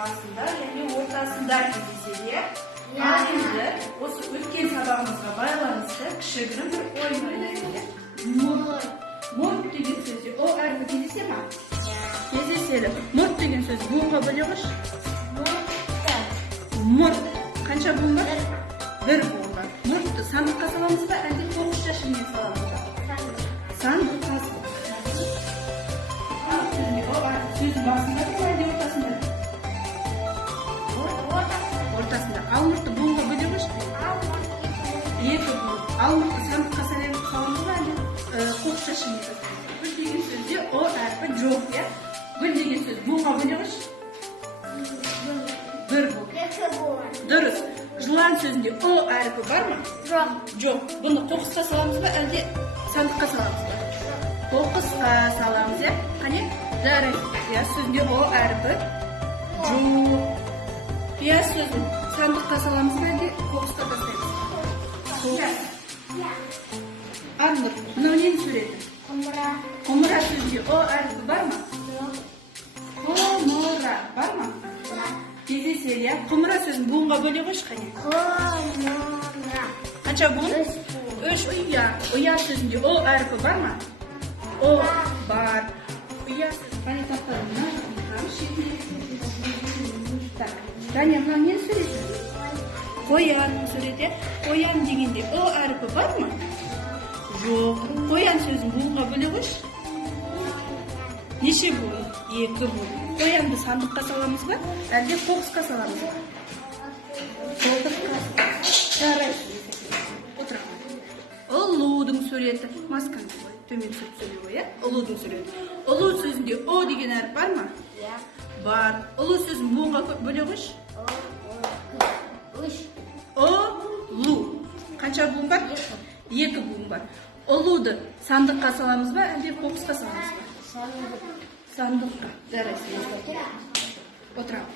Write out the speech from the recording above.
басында және ортасында кездеседі. Ал енді осы өткен сабағымызға байланысты кішігірім бір ойын ойнайық. Мұрт деген сөзде о әрпі кездесе ме? Кездеседі. Мұрт деген сөз буынға бөлегіш? Мұрт. Қанша буын бар? Бір буын бар. Мұртты сандыққа саламыз ба, әлде қоқыс жәшігіне саламыз ба? Сандыққа саламыз. Сөздің басында ба, әлде ортасында? Ортасында. Ал мұртты буынға бөлегіш? Екі буын. Ал мұртты сандыққа саламыз ба, әлде қоқыс жәшігіне саламыз ба? Гүл деген сөзде о әрпі жоқ, иә? Гүл деген сөз буынға бөлегіш? Бір буын. Дұрыс. Жылан сөзінде о әрпі бар ма? Жоқ. Бұны қоқысқа саламыз ба, әлде сандыққа саламыз ба? Қоқысқа саламыз, иә? Қане? Жарайды. Пияз сөзінде о әрпі жоқ. Пияз сөзін сандыққа саламыз ба, әлде қоқысқа тастаймыз? Пияз. Аннұр, мынау нені сөйледі? Құмыра сөзінде о әрпі бар ма? Құмыра бар ма? Кездеседі, иә? Құмыра сөзін буынға бөлегіш, қане? Қанша буын? Үш. Ұя. Ұя сөзінде о әрпі бар ма? О бар. Ұя сөзін қане тақтадым? Даня, мына нені сөйледі? Қоян сөйледі. Қоян дегенде о әрпі бар ма? Жоқ. Қоян сөзін буынға бөлегіш? Неше буын? Екі буын. Қоянды сандыққа саламыз ба, әлде қоқысқа саламыз ба? Қоқысқа. Жарайды. Отырамын. Ұлудың суреті. Масканы қой. Төмен түсіп сөйлеу, иә? Ұлудың суреті. Ұлу сөзінде о деген әріп бар ма? Бар. Ұлу сөзін буынға бөлегіш? Ұлу. Қанша буын бар? Екі буын бар. Ұлуды сандыққа саламыз ба, әлде қоқысқа саламыз ба? Сандыққа. Жарайды. Отырамын.